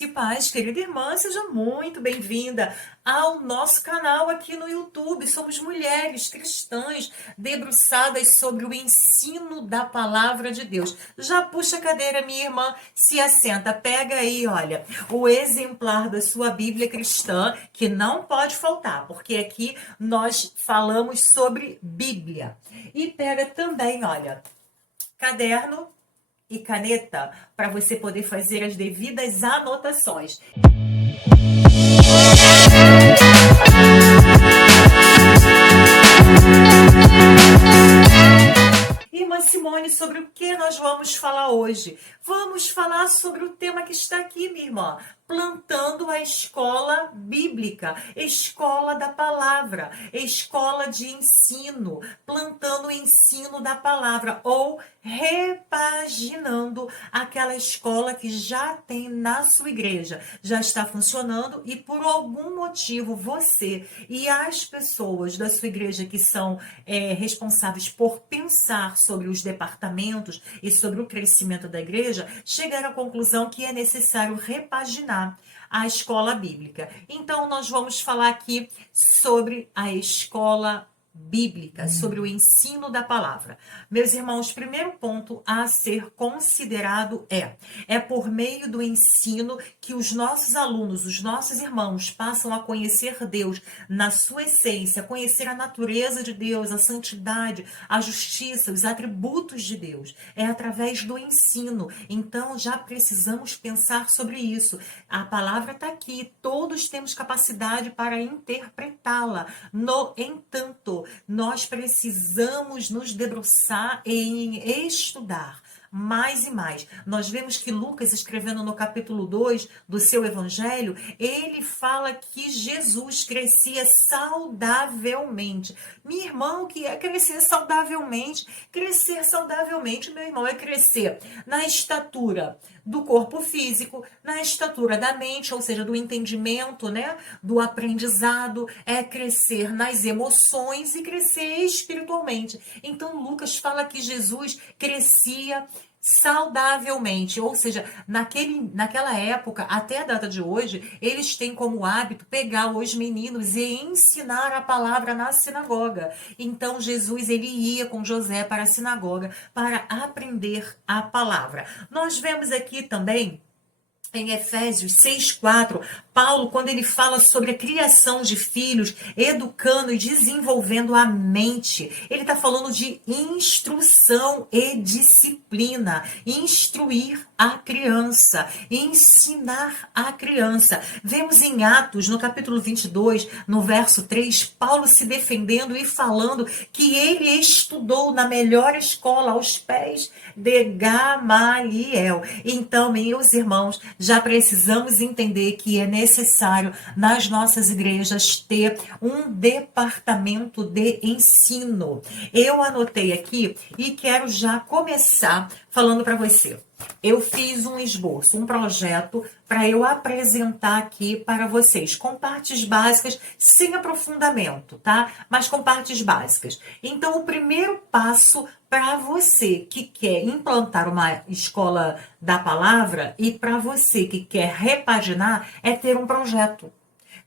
De paz, querida irmã, seja muito bem-vinda ao nosso canal aqui no YouTube. Somos mulheres cristãs debruçadas sobre o ensino da palavra de Deus. Já puxa a cadeira, minha irmã, se assenta, pega aí, olha, o exemplar da sua Bíblia cristã, que não pode faltar, porque aqui nós falamos sobre Bíblia. E pega também, olha, caderno e caneta para você poder fazer as devidas anotações. Irmã Simone, sobre o que nós vamos falar hoje? Vamos falar sobre o tema que está aqui, minha irmã. Plantando a escola bíblica, escola da palavra, escola de ensino, plantando o ensino da palavra ou repaginando aquela escola que já tem na sua igreja, já está funcionando e por algum motivo você e as pessoas da sua igreja que são responsáveis por pensar sobre os departamentos e sobre o crescimento da igreja, chegaram à conclusão que é necessário repaginar a escola bíblica. Então, nós vamos falar aqui sobre a escola bíblica, sobre o ensino da palavra. Meus irmãos, primeiro ponto a ser considerado é por meio do ensino que os nossos alunos, os nossos irmãos passam a conhecer Deus na sua essência, conhecer a natureza de Deus, a santidade, a justiça, os atributos de Deus. É através do ensino. Então, já precisamos pensar sobre isso. A palavra está aqui, todos temos capacidade para interpretá-la. No entanto, nós precisamos nos debruçar em estudar mais e mais. Nós vemos que Lucas, escrevendo no capítulo 2 do seu evangelho, ele fala que Jesus crescia saudavelmente. Minha irmã, o que é crescer saudavelmente? Crescer saudavelmente, meu irmão, é crescer na estatura do corpo físico, na estatura da mente, ou seja, do entendimento, né? Do aprendizado, é crescer nas emoções e crescer espiritualmente. Então, Lucas fala que Jesus crescia saudavelmente, ou seja, naquela época, até a data de hoje, eles têm como hábito pegar os meninos e ensinar a palavra na sinagoga. Então, Jesus, ele ia com José para a sinagoga para aprender a palavra. Nós vemos aqui também em Efésios 6:4, Paulo, quando ele fala sobre a criação de filhos, educando e desenvolvendo a mente, ele está falando de instrução e disciplina, instruir a criança, ensinar a criança. Vemos em Atos, no capítulo 22, no verso 3, Paulo se defendendo e falando que ele estudou na melhor escola aos pés de Gamaliel. Então, meus irmãos, já precisamos entender que é necessário nas nossas igrejas ter um departamento de ensino. Eu anotei aqui e quero já começar falando para você. Eu fiz um esboço, um projeto para eu apresentar aqui para vocês, com partes básicas, sem aprofundamento, tá? Mas com partes básicas. Então, o primeiro passo para você que quer implantar uma escola da palavra e para você que quer repaginar é ter um projeto.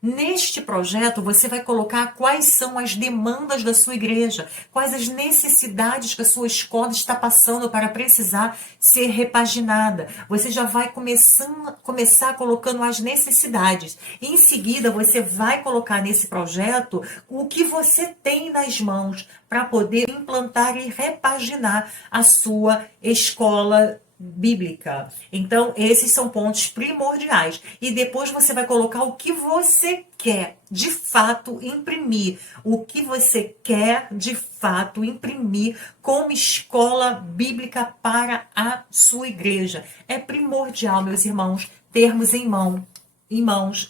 Neste projeto, você vai colocar quais são as demandas da sua igreja, quais as necessidades que a sua escola está passando para precisar ser repaginada. Você já vai começar colocando as necessidades. Em seguida, você vai colocar nesse projeto o que você tem nas mãos para poder implantar e repaginar a sua escola bíblica. Então, esses são pontos primordiais. E depois você vai colocar o que você quer de fato imprimir. O que você quer de fato imprimir como escola bíblica para a sua igreja. É primordial, meus irmãos, termos em mãos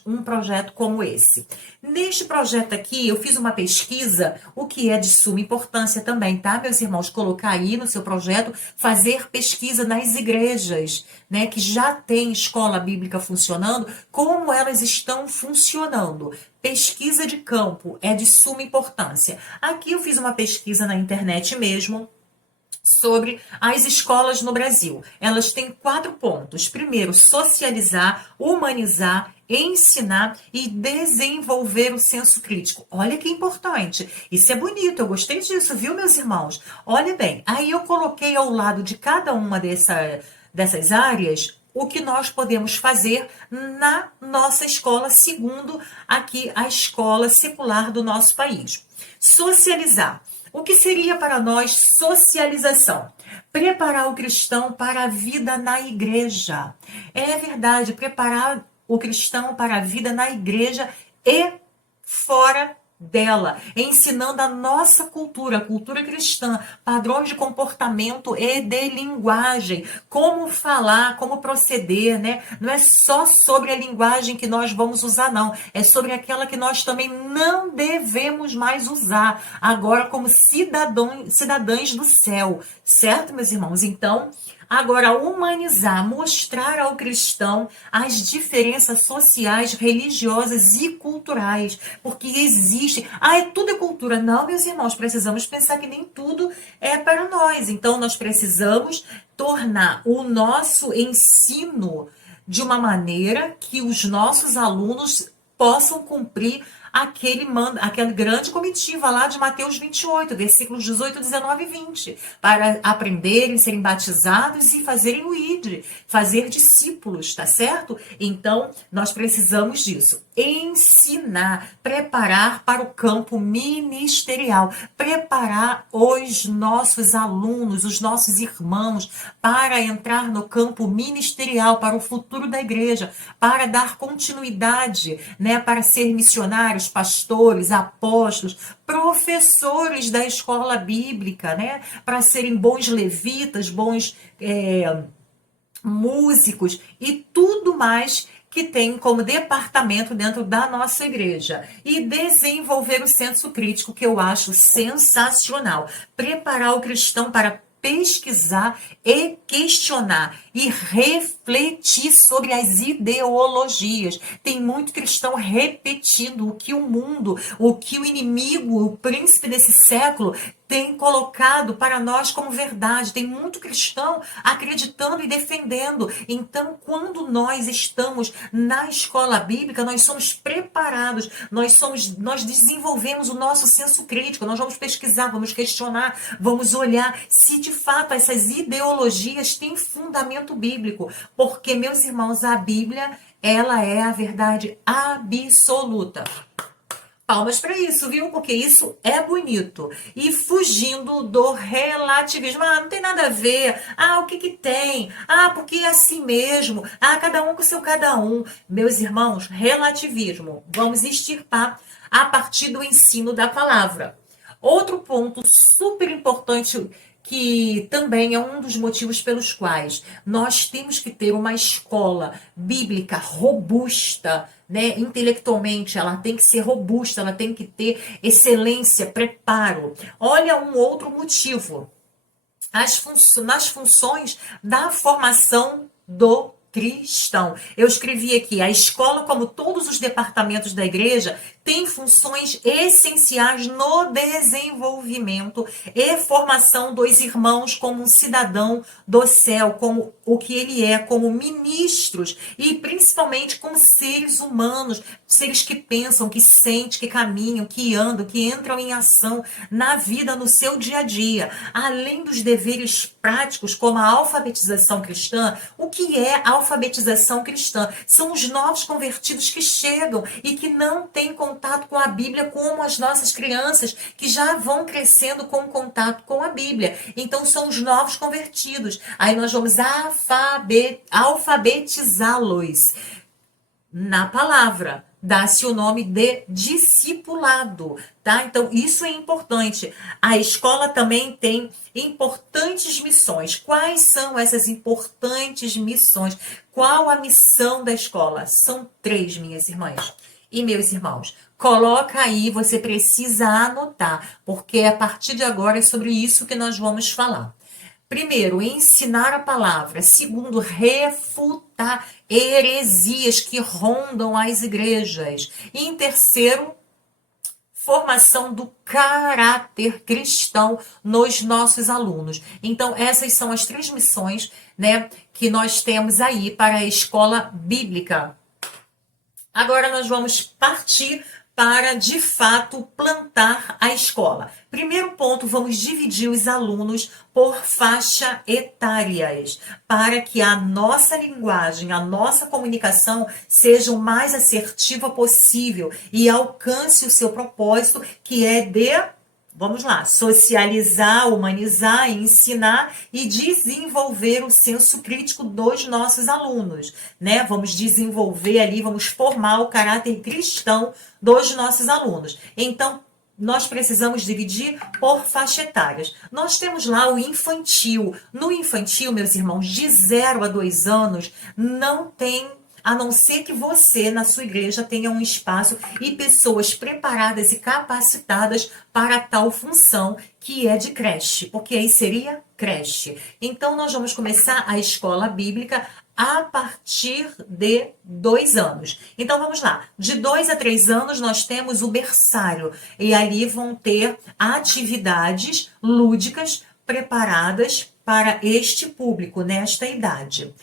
um projeto como esse. Neste projeto aqui, eu fiz uma pesquisa, o que é de suma importância também, tá, meus irmãos? Colocar aí no seu projeto, fazer pesquisa nas igrejas, né, que já tem escola bíblica funcionando, como elas estão funcionando. Pesquisa de campo é de suma importância. Aqui eu fiz uma pesquisa na internet mesmo, sobre as escolas no Brasil. Elas têm 4 pontos. Primeiro, socializar, humanizar, ensinar e desenvolver o senso crítico. Olha que importante. Isso é bonito, eu gostei disso, viu, meus irmãos? Olha bem, aí eu coloquei ao lado de cada uma dessas áreas o que nós podemos fazer na nossa escola, segundo aqui a escola secular do nosso país. Socializar. O que seria para nós socialização? Preparar o cristão para a vida na igreja. É verdade, preparar o cristão para a vida na igreja e fora dela, ensinando a nossa cultura, a cultura cristã, padrões de comportamento e de linguagem, como falar, como proceder, né? Não é só sobre a linguagem que nós vamos usar, não. É sobre aquela que nós também não devemos mais usar, agora como cidadãos do céu, certo, meus irmãos? Então, agora, humanizar, mostrar ao cristão as diferenças sociais, religiosas e culturais, porque existe. Tudo é cultura. Não, meus irmãos, precisamos pensar que nem tudo é para nós. Então, nós precisamos tornar o nosso ensino de uma maneira que os nossos alunos possam cumprir aquela grande comitiva lá de Mateus 28, versículos 18, 19 e 20, para aprenderem, serem batizados e fazerem o ID, fazer discípulos, tá certo? Então, nós precisamos disso. Ensinar, preparar para o campo ministerial, preparar os nossos alunos, os nossos irmãos, para entrar no campo ministerial, para o futuro da igreja, para dar continuidade, né, para ser missionários, pastores, apóstolos, professores da escola bíblica, né, para serem bons levitas, bons músicos e tudo mais que tem como departamento dentro da nossa igreja. E desenvolver o senso crítico, que eu acho sensacional. Preparar o cristão para pesquisar e questionar e refletir sobre as ideologias. Tem muito cristão repetindo o que o mundo, o que o inimigo, o príncipe desse século tem colocado para nós como verdade. Tem muito cristão acreditando e defendendo. Então, quando nós estamos na escola bíblica, nós somos preparados, nós desenvolvemos o nosso senso crítico, nós vamos pesquisar, vamos questionar, vamos olhar se de fato essas ideologias têm fundamento bíblico. Porque, meus irmãos, a Bíblia, ela é a verdade absoluta. Palmas para isso, viu? Porque isso é bonito. E fugindo do relativismo. Não tem nada a ver. O que que tem? Porque é assim mesmo. Cada um com seu cada um. Meus irmãos, relativismo. Vamos extirpar a partir do ensino da palavra. Outro ponto super importante que também é um dos motivos pelos quais nós temos que ter uma escola bíblica robusta, né? Intelectualmente, ela tem que ser robusta, ela tem que ter excelência, preparo. Olha um outro motivo. Nas funções da formação do cristão. Eu escrevi aqui, a escola, como todos os departamentos da igreja, tem funções essenciais no desenvolvimento e formação dos irmãos como um cidadão do céu, como o que ele é, como ministros e principalmente como seres humanos, seres que pensam, que sentem, que caminham, que andam, que entram em ação na vida, no seu dia a dia. Além dos deveres práticos, como a alfabetização cristã. O que é alfabetização cristã? São os novos convertidos que chegam e que não têm contato com a Bíblia, como as nossas crianças que já vão crescendo com contato com a Bíblia. Então são os novos convertidos. Aí nós vamos alfabetizá-los na palavra. Dá-se o nome de discipulado, tá? Então, isso é importante. A escola também tem importantes missões. Quais são essas importantes missões? Qual a missão da escola? São 3, minhas irmãs e meus irmãos. Coloca aí, você precisa anotar, porque a partir de agora é sobre isso que nós vamos falar. Primeiro, ensinar a palavra. Segundo, refutar heresias que rondam as igrejas. E em terceiro, formação do caráter cristão nos nossos alunos. Então, essas são as três missões, né, que nós temos aí para a escola bíblica. Agora nós vamos partir para, de fato, plantar a escola. Primeiro ponto, vamos dividir os alunos por faixa etárias, para que a nossa linguagem, a nossa comunicação seja o mais assertiva possível e alcance o seu propósito, que é de, vamos lá, socializar, humanizar, ensinar e desenvolver o senso crítico dos nossos alunos, né? Vamos desenvolver ali, vamos formar o caráter cristão dos nossos alunos. Então, nós precisamos dividir por faixa etárias. Nós temos lá o infantil. No infantil, meus irmãos, de 0 a 2 anos, não tem, a não ser que você, na sua igreja, tenha um espaço e pessoas preparadas e capacitadas para tal função, que é de creche, porque aí seria creche. Então, nós vamos começar a escola bíblica a partir de 2 anos. Então, vamos lá. De 2 a 3 anos, nós temos o berçário. E ali vão ter atividades lúdicas preparadas para este público, nesta idade.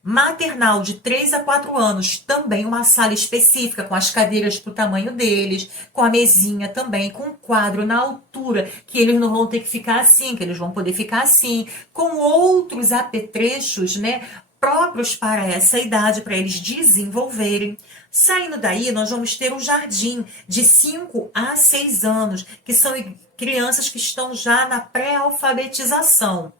Maternal, de 3 a 4 anos, também uma sala específica, com as cadeiras para o tamanho deles, com a mesinha também, com um quadro na altura, que eles não vão ter que ficar assim, que eles vão poder ficar assim, com outros apetrechos, né, próprios para essa idade, para eles desenvolverem. Saindo daí, nós vamos ter um jardim de 5 a 6 anos, que são crianças que estão já na pré-alfabetização.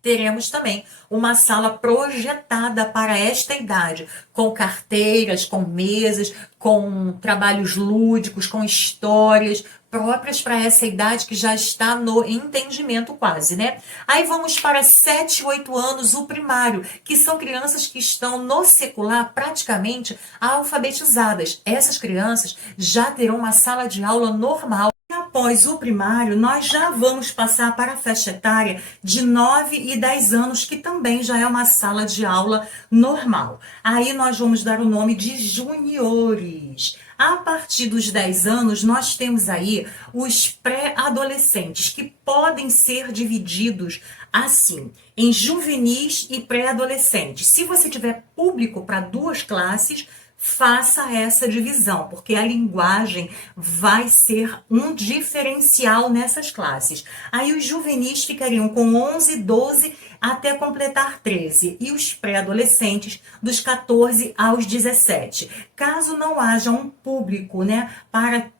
Teremos também uma sala projetada para esta idade, com carteiras, com mesas, com trabalhos lúdicos, com histórias próprias para essa idade que já está no entendimento quase, né? Aí vamos para 7, 8 anos, o primário, que são crianças que estão no secular praticamente alfabetizadas. Essas crianças já terão uma sala de aula normal. Após o primário, nós já vamos passar para a faixa etária de 9 e 10 anos, que também já é uma sala de aula normal. Aí nós vamos dar o nome de juniores. A partir dos 10 anos, nós temos aí os pré-adolescentes, que podem ser divididos assim, em juvenis e pré-adolescentes. Se você tiver público para 2 classes, faça essa divisão, porque a linguagem vai ser um diferencial nessas classes. Aí os juvenis ficariam com 11, 12 até completar 13 e os pré-adolescentes dos 14 aos 17. Caso não haja um público, né, para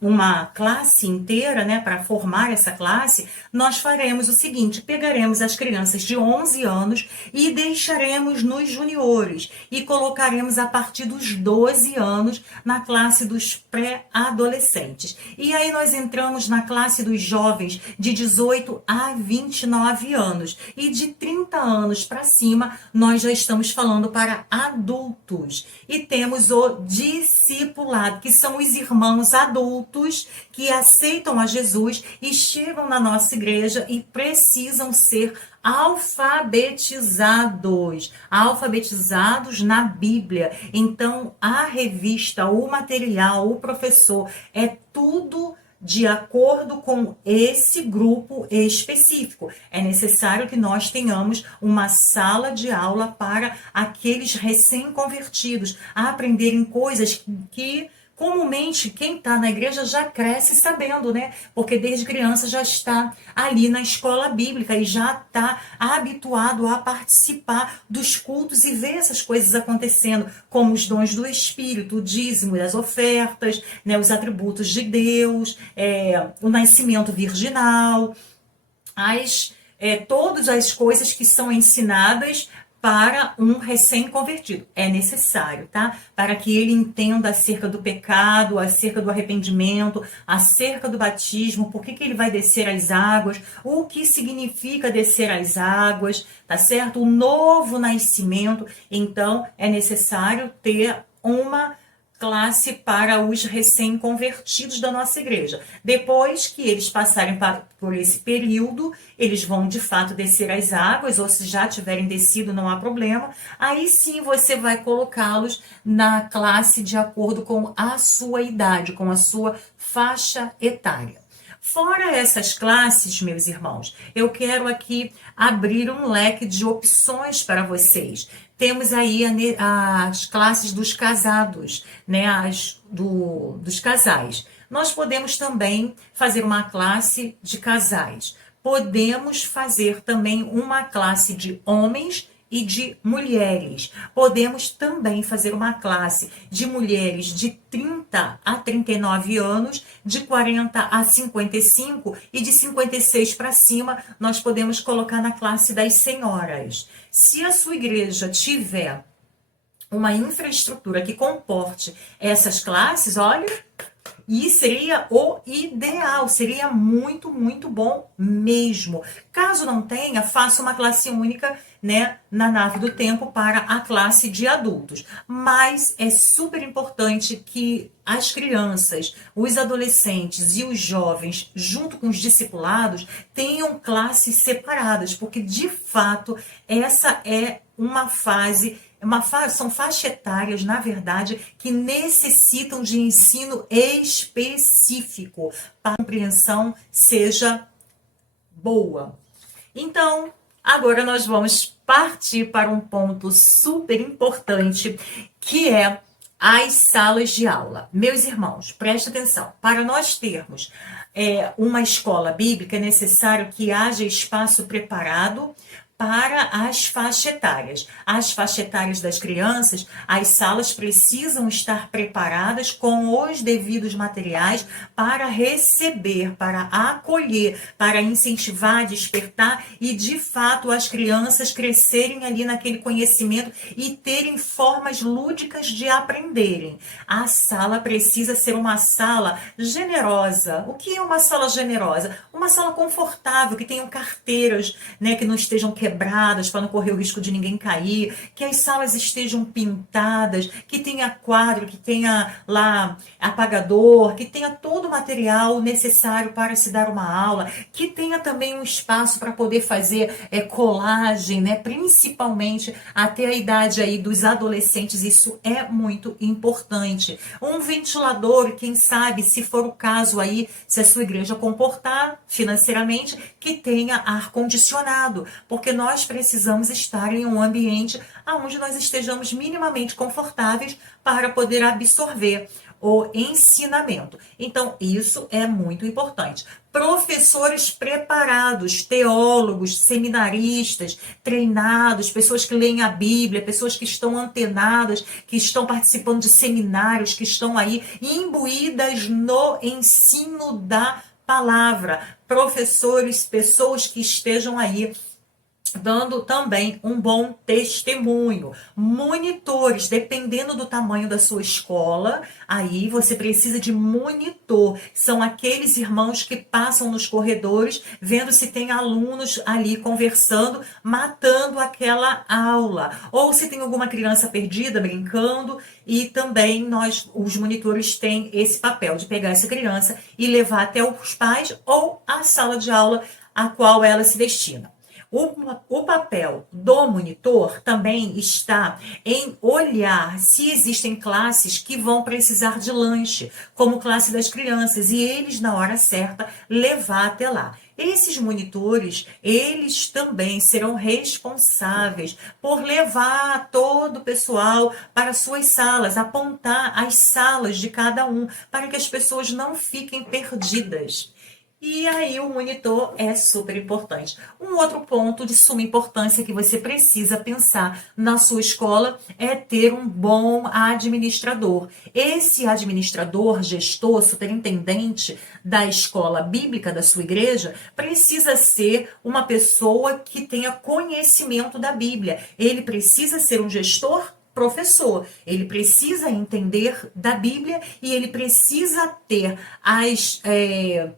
uma classe inteira, né, para formar essa classe, nós faremos o seguinte: pegaremos as crianças de 11 anos e deixaremos nos juniores e colocaremos a partir dos 12 anos na classe dos pré-adolescentes. E aí nós entramos na classe dos jovens de 18 a 29 anos. E de 30 anos para cima, nós já estamos falando para adultos. E temos o discipulado, que são os irmãos adultos que aceitam a Jesus e chegam na nossa igreja e precisam ser alfabetizados na Bíblia. Então, a revista, o material, o professor, é tudo de acordo com esse grupo específico. É necessário que nós tenhamos uma sala de aula para aqueles recém-convertidos a aprenderem coisas que comumente quem está na igreja já cresce sabendo, né? Porque desde criança já está ali na escola bíblica e já está habituado a participar dos cultos e ver essas coisas acontecendo, como os dons do Espírito, o dízimo e as ofertas, né? Os atributos de Deus, o nascimento virginal, todas as coisas que são ensinadas para um recém-convertido. É necessário, tá? Para que ele entenda acerca do pecado, acerca do arrependimento, acerca do batismo, por que ele vai descer as águas, o que significa descer as águas, tá certo? O novo nascimento. Então, é necessário ter uma classe para os recém-convertidos da nossa igreja. Depois que eles passarem por esse período, eles vão de fato descer as águas, ou se já tiverem descido, não há problema. Aí sim você vai colocá-los na classe de acordo com a sua idade, com a sua faixa etária. Fora essas classes, meus irmãos, eu quero aqui abrir um leque de opções para vocês. Temos aí as classes dos casados, né? Dos casais. Nós podemos também fazer uma classe de casais. Podemos fazer também uma classe de homens e de mulheres. Podemos também fazer uma classe de mulheres de 30 a 39 anos, de 40 a 55 e de 56 para cima, nós podemos colocar na classe das senhoras. Se a sua igreja tiver uma infraestrutura que comporte essas classes, olha, e seria o ideal, seria muito, muito bom mesmo. Caso não tenha, faça uma classe única, né, na nave do tempo para a classe de adultos. Mas é super importante que as crianças, os adolescentes e os jovens, junto com os discipulados, tenham classes separadas, porque de fato essa é uma fase. São faixas etárias, na verdade, que necessitam de ensino específico para que a compreensão seja boa. Então, agora nós vamos partir para um ponto super importante, que é as salas de aula. Meus irmãos, preste atenção. Para nós termos uma escola bíblica, é necessário que haja espaço preparado para as faixas etárias. As faixas etárias das crianças, as salas precisam estar preparadas com os devidos materiais para receber, para acolher, para incentivar, despertar e, de fato, as crianças crescerem ali naquele conhecimento e terem formas lúdicas de aprenderem. A sala precisa ser uma sala generosa. O que é uma sala generosa? Uma sala confortável, que tenham carteiras, né, que não estejam quebradas para não correr o risco de ninguém cair, que as salas estejam pintadas, que tenha quadro, que tenha lá apagador, que tenha todo o material necessário para se dar uma aula, que tenha também um espaço para poder fazer colagem, né, principalmente até a idade aí dos adolescentes, isso é muito importante. Um ventilador, quem sabe, se for o caso aí, se a sua igreja comportar financeiramente, que tenha ar-condicionado, porque nós precisamos estar em um ambiente onde nós estejamos minimamente confortáveis para poder absorver o ensinamento. Então, isso é muito importante. Professores preparados, teólogos, seminaristas, treinados, pessoas que leem a Bíblia, pessoas que estão antenadas, que estão participando de seminários, que estão aí imbuídas no ensino da palavra. Professores, pessoas que estejam aí dando também um bom testemunho. Monitores, dependendo do tamanho da sua escola, aí você precisa de monitor. São aqueles irmãos que passam nos corredores, vendo se tem alunos ali conversando, matando aquela aula. Ou se tem alguma criança perdida, brincando, e também os monitores têm esse papel de pegar essa criança e levar até os pais ou a sala de aula a qual ela se destina. O papel do monitor também está em olhar se existem classes que vão precisar de lanche, como classe das crianças, e eles, na hora certa, levar até lá. Esses monitores, eles também serão responsáveis por levar todo o pessoal para suas salas, apontar as salas de cada um, para que as pessoas não fiquem perdidas. E aí o monitor é super importante. Um outro ponto de suma importância que você precisa pensar na sua escola é ter um bom administrador. Esse administrador, gestor, superintendente da escola bíblica da sua igreja precisa ser uma pessoa que tenha conhecimento da Bíblia. Ele precisa ser um gestor professor. Ele precisa entender da Bíblia e ele precisa ter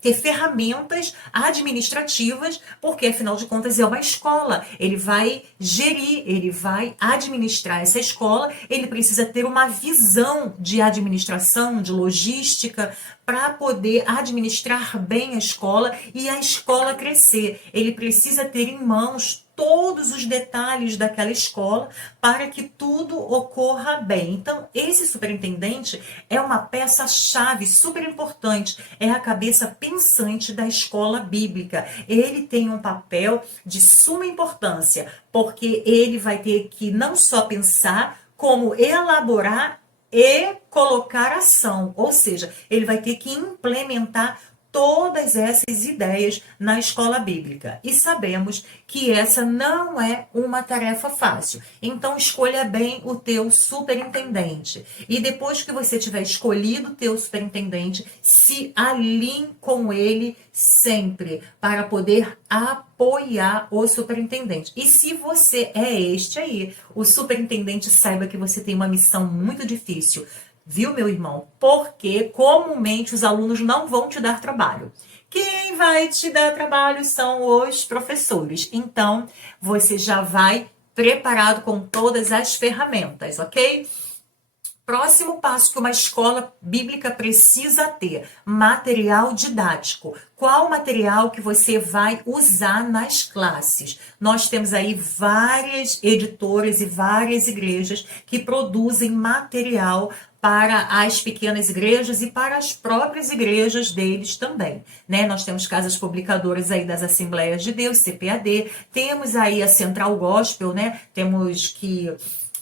ter ferramentas administrativas, porque afinal de contas é uma escola. Ele vai gerir, ele vai administrar essa escola, ele precisa ter uma visão de administração, de logística, para poder administrar bem a escola e a escola crescer. Ele precisa ter em mãos todos os detalhes daquela escola para que tudo ocorra bem. Então, esse superintendente é uma peça-chave super importante, é a cabeça pensante da escola bíblica. Ele tem um papel de suma importância, porque ele vai ter que não só pensar, como elaborar e colocar ação, ou seja, ele vai ter que implementar todas essas ideias na escola bíblica. E sabemos que essa não é uma tarefa fácil. Então escolha bem o teu superintendente. E depois que você tiver escolhido o teu superintendente, se alinhe com ele sempre para poder apoiar o superintendente. E se você é este aí, o superintendente, saiba que você tem uma missão muito difícil. Viu, meu irmão? Porque comumente os alunos não vão te dar trabalho. Quem vai te dar trabalho são os professores. Então, você já vai preparado com todas as ferramentas, ok? Próximo passo que uma escola bíblica precisa ter: material didático. Qual material que você vai usar nas classes? Nós temos aí várias editoras e várias igrejas que produzem material para as pequenas igrejas e para as próprias igrejas deles também, né? Nós temos casas publicadoras aí das Assembleias de Deus, CPAD, temos aí a Central Gospel, né? Temos que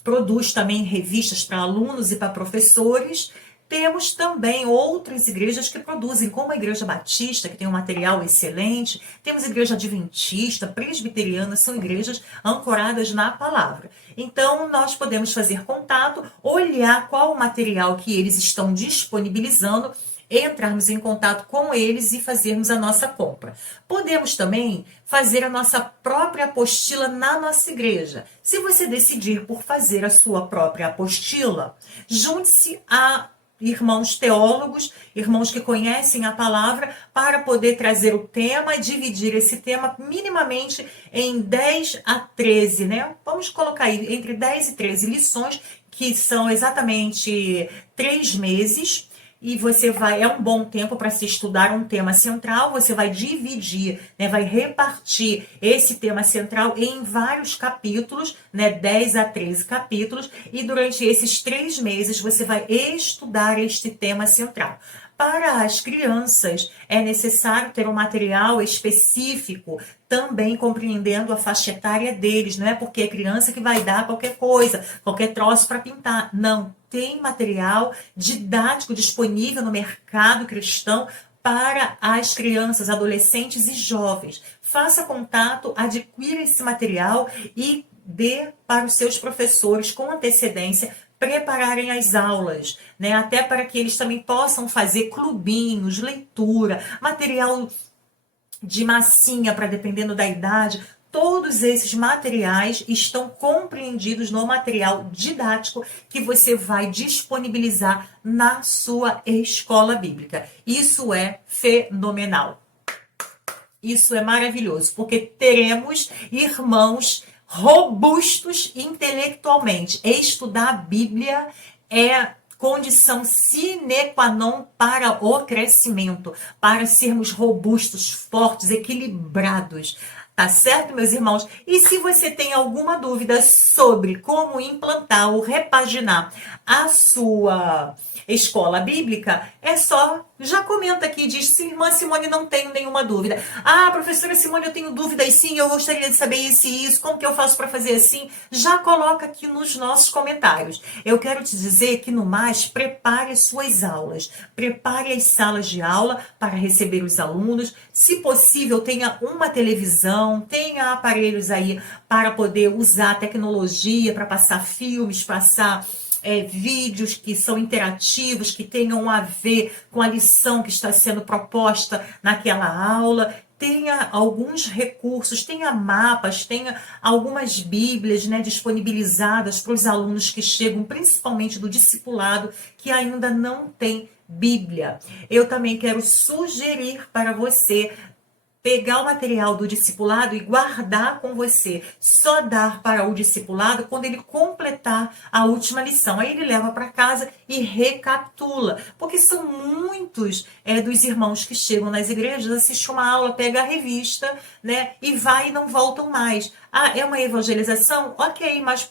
produz também revistas para alunos e para professores. Temos também outras igrejas que produzem, como a Igreja Batista, que tem um material excelente. Temos a Igreja Adventista, Presbiteriana, são igrejas ancoradas na palavra. Então, nós podemos fazer contato, olhar qual o material que eles estão disponibilizando, entrarmos em contato com eles e fazermos a nossa compra. Podemos também fazer a nossa própria apostila na nossa igreja. Se você decidir por fazer a sua própria apostila, junte-se a irmãos teólogos, irmãos que conhecem a palavra, para poder trazer o tema e dividir esse tema minimamente em 10 a 13, né? Vamos colocar aí entre 10 e 13 lições, que são exatamente 3 meses. E você vai, é um bom tempo para se estudar um tema central, você vai dividir, né, vai repartir esse tema central em vários capítulos, né, 10 a 13 capítulos, e durante esses 3 meses você vai estudar este tema central. Para as crianças, é necessário ter um material específico, também compreendendo a faixa etária deles. Não é porque é criança que vai dar qualquer coisa, qualquer troço para pintar. Não, tem material didático disponível no mercado cristão para as crianças, adolescentes e jovens. Faça contato, adquira esse material e dê para os seus professores com antecedência prepararem as aulas, né? Até para que eles também possam fazer clubinhos, leitura, material de massinha para dependendo da idade. Todos esses materiais estão compreendidos no material didático que você vai disponibilizar na sua escola bíblica. Isso é fenomenal. Isso é maravilhoso, porque teremos irmãos robustos intelectualmente. Estudar a Bíblia é condição sine qua non para o crescimento, para sermos robustos, fortes, equilibrados. Tá certo, meus irmãos? E se você tem alguma dúvida sobre como implantar ou repaginar a sua escola bíblica, é só, já comenta aqui, diz: sim, irmã Simone, não tenho nenhuma dúvida. Ah, professora Simone, eu tenho dúvidas sim, eu gostaria de saber isso e isso, como que eu faço para fazer assim? Já coloca aqui nos nossos comentários. Eu quero te dizer que, no mais, prepare as suas aulas, prepare as salas de aula para receber os alunos. Se possível, tenha uma televisão, tenha aparelhos aí para poder usar a tecnologia, para passar filmes, passar vídeos que são interativos, que tenham a ver com a lição que está sendo proposta naquela aula. tenha alguns recursos, tenha mapas, tenha algumas bíblias, né, disponibilizadas para os alunos que chegam, principalmente do discipulado, que ainda não tem Bíblia. Eu também quero sugerir para você pegar o material do discipulado e guardar com você. Só dar para o discipulado quando ele completar a última lição. Aí ele leva para casa e recapitula. Porque são muitos dos irmãos que chegam nas igrejas, assistem uma aula, pega a revista, né, e vai e não voltam mais. Ah, é uma evangelização? Ok, mas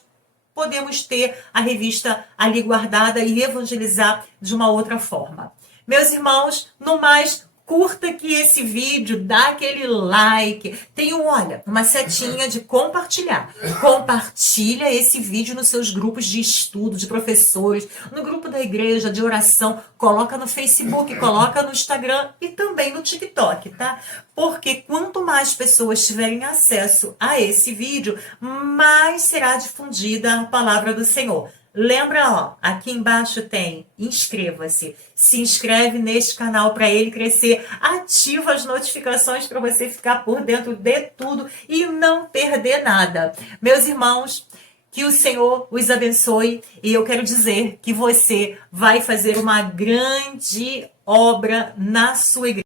podemos ter a revista ali guardada e evangelizar de uma outra forma. Meus irmãos, no mais, curta aqui esse vídeo, dá aquele like. Tem, olha, uma setinha de compartilhar. Compartilha esse vídeo nos seus grupos de estudo, de professores, no grupo da igreja, de oração. Coloca no Facebook, coloca no Instagram e também no TikTok, tá? Porque quanto mais pessoas tiverem acesso a esse vídeo, mais será difundida a palavra do Senhor. Lembra, ó, aqui embaixo tem inscreva-se. Se inscreve neste canal para ele crescer. Ativa as notificações para você ficar por dentro de tudo e não perder nada. Meus irmãos, que o Senhor os abençoe. E eu quero dizer que você vai fazer uma grande obra na sua igreja.